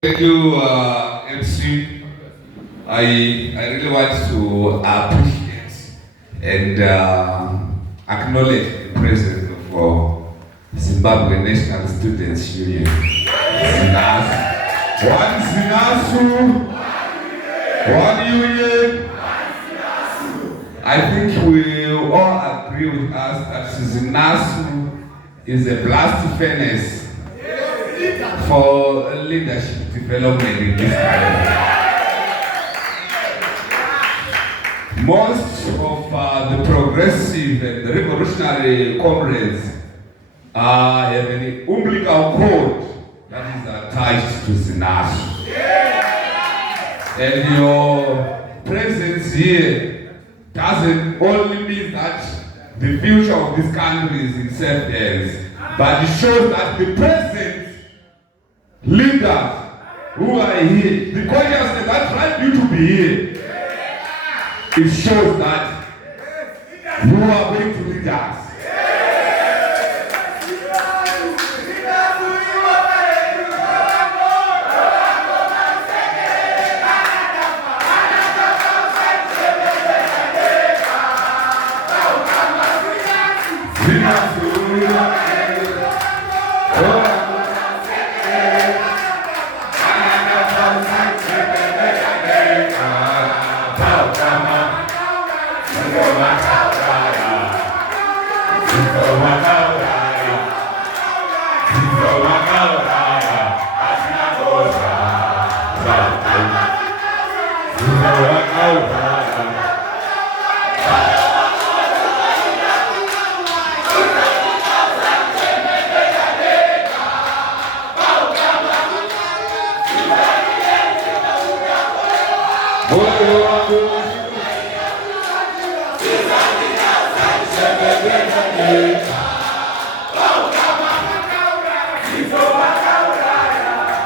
Thank you, MC. I really want to appreciate and acknowledge the presence of Zimbabwe National Students Union. One Zinasu, one union. I think we all agree with us that Zinasu is a blast furnace for leadership development in this country. Most of the progressive and the revolutionary comrades have an umbilical cord that is attached to Zinasu. And your presence here doesn't only mean that the future of this country is in safe hands, but it shows that the present leaders who are here, the consciousness that drives you to be here, it shows that you are going to lead us.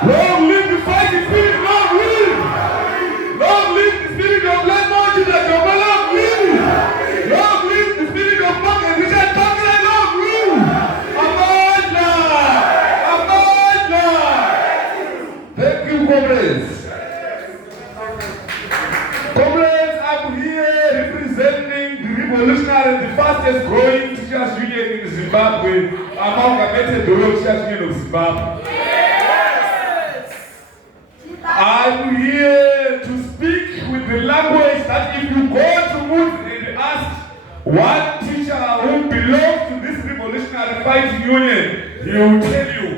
Long live the fighting spirit, long live! Long live the spirit of black margin and long live! Long live the spirit of Mark and Richard Tokyo, long live! Amanda! Thank you, comrades. Comrades, I'm here representing the revolutionary, the fastest growing teachers union in Zimbabwe, Amalgamated Teachers Union of Zimbabwe. I'm here to speak with the language that if you go to Wood and ask one teacher who belongs to this revolutionary fighting union, he will tell you.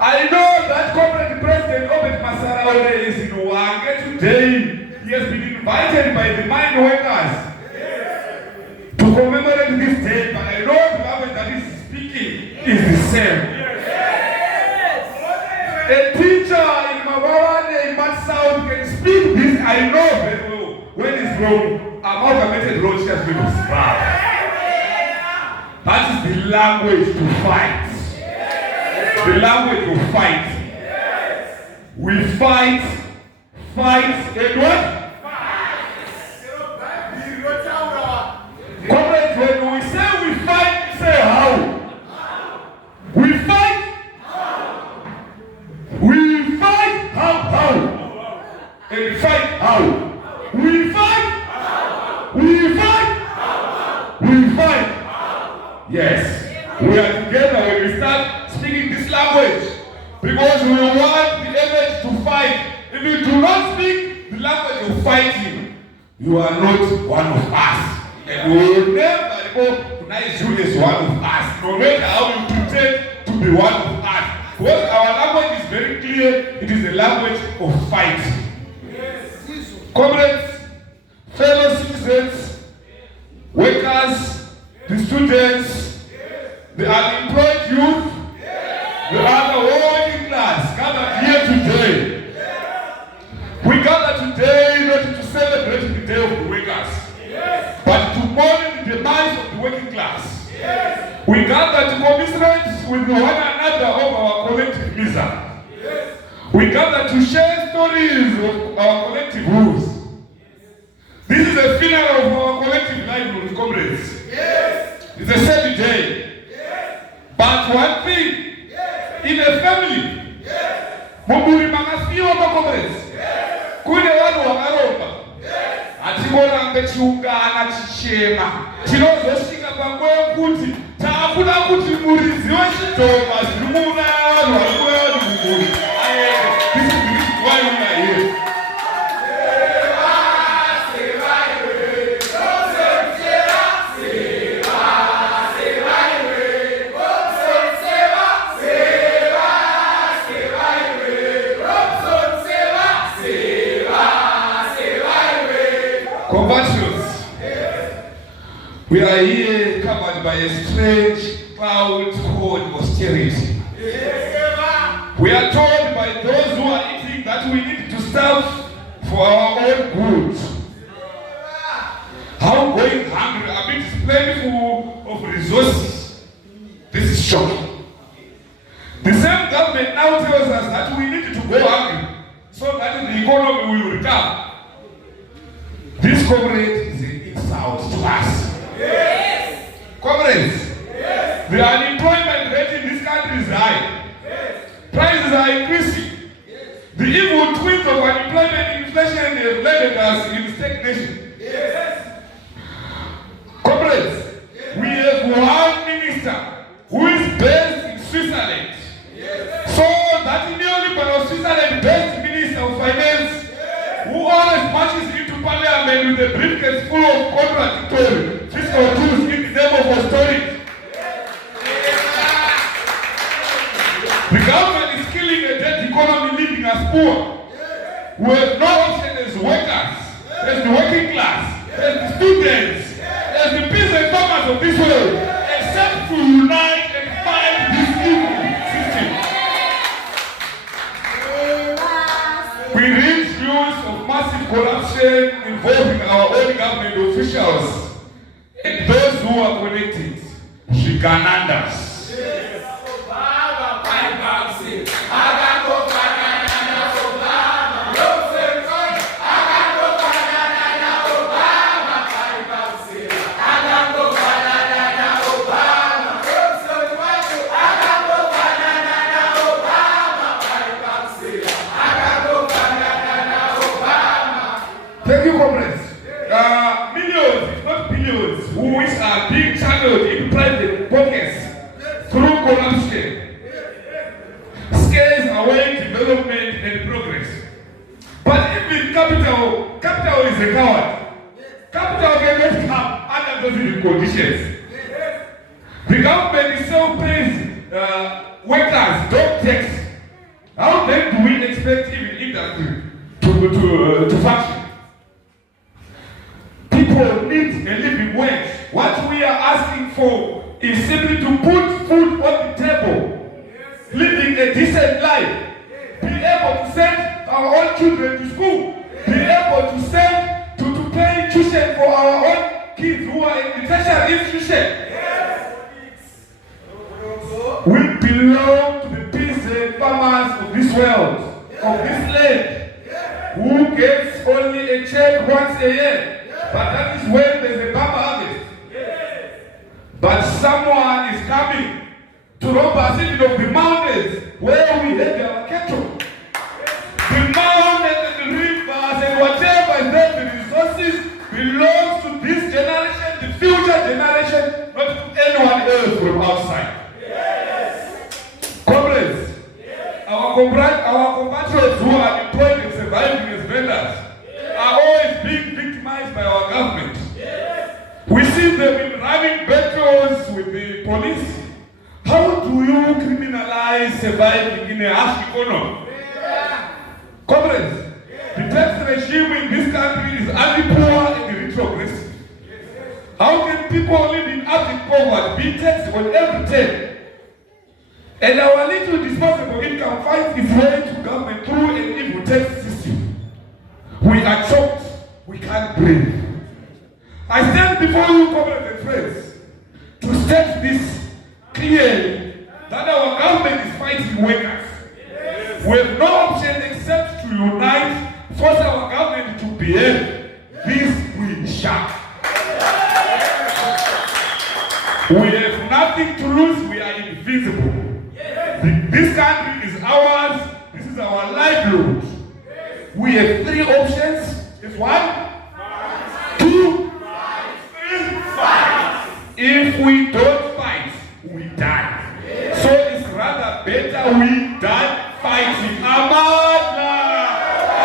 I know that corporate president Obed Masaraode is in Wange today. He has been invited by the mine workers to commemorate this day, but I know the language that is speaking is the same. A teacher in Mawawane in Mat South can speak this, I know very well. When it's wrong, Amalgamated road just will spread. That is the language to fight. The language to fight. We fight, and what? Comrades, when we say we fight, say how? We fight. We fight how? And fight how? We fight. We fight. We fight. Yes. We are together when we start speaking this language. Because we want the image to fight. If you do not speak the language of fighting, you are not one of us. And we will never recognize you as one of us. No matter how you pretend to be one of us. Because our language is very clear, it is the language of fight. Yes. Comrades, fellow citizens, workers, the students, the unemployed youth, the other working class gathered here today. We gather today not to celebrate the day of the workers, but to mourn the demise of the working class. We gather to commiserate with one another of our collective misery. We gather to share stories of our collective woes. This is a funeral of our collective livelihoods, comrades. It's a sad day. But one thing, in a family, Muburi makasiwa makomezi. Kune watu wakaromba. Atiborambe chiungana chichema. Tinozosvika panguva yokuti takuda kuti muridzi wechidhoma zvirimuna vanhu vari kuuya vari mumhuri. This is the reason why we are here. Compatriots, we are here covered by a strange cloud called austerity. We are told by those who are eating that we need to serve for our own good. How going hungry amidst plentiful of resources? This is shocking. The same government now tells us that we need to go hungry so that the economy will recover. This comrade is an insult to us. Yes. Comrades, yes. The unemployment rate in this country is high. Yes. Prices are increasing. Yes. The evil twins of unemployment and inflation have landed us in stagnation. Yes. Comrades, yes. We have one minister who is based in Switzerland. Yes. So that neoliberal Switzerland-based minister of finance, yes. Who always marches into Parliament with a briefcase full of contradictory fiscal tools in the name of austerity. The government is killing a dead economy, leaving us poor. We have no option as workers, as the working class, as the students, as the peasant farmers of this world, except to unite and fight this evil system. We read news of massive corruption involving our own government officials and those who are connected. Shiganandas. Thank you, comrades. Millions, if not billions, which are being channeled in private pockets through corruption, scares away development and progress. But even capital is a coward. Capital cannot come under those conditions. The government itself pays workers, don't tax. How then do we expect even industry to function? People need a living wage. What we are asking for is simply to put food on the table, living a decent life, be able to send our own children to school, be able to send to pay tuition for our own kids who are in the tertiary institution. We belong to the peasant farmers of this world, of this land, who gets only a check once a year. But that is when there's a bumper harvest. But someone is coming to rob us even of the mountains where we have our cattle. The mountains and the rivers and whatever is there, the resources belongs to this generation, the future generation, not to anyone else from outside. Comrades, our compatriots who are employed and surviving as vendors are always being victimized by our government. We see them in running battles with the police. How do you criminalize surviving in a harsh economy? Comrades, the tax regime in this country is anti-poor and retrogressive. How can people living in abject poverty be taxed on every turn? And our little disposable income finds its way to government through an evil tax system. We are choked. We can't breathe. I stand before you, comrades and friends, to state this clearly, that our government is fighting workers. We have no option except to unite, force our government to behave. This we shall. We have nothing to lose. We are invisible. This country is ours. This is our blood, we have three options. It's 1, 2, 3, fight. If we don't fight, we die. So it's rather better we die fighting. Amanda!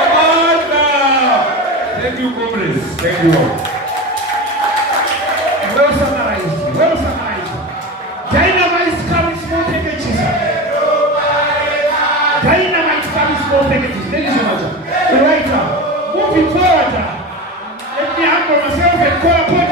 Amanda! Thank you, comrades. Thank you all. Well summarized. Well summarized. Dynamite comes small packages. Dynamite comes small packages. Ladies and gentlemen. Right now. Moving forward. Let me humble myself and call upon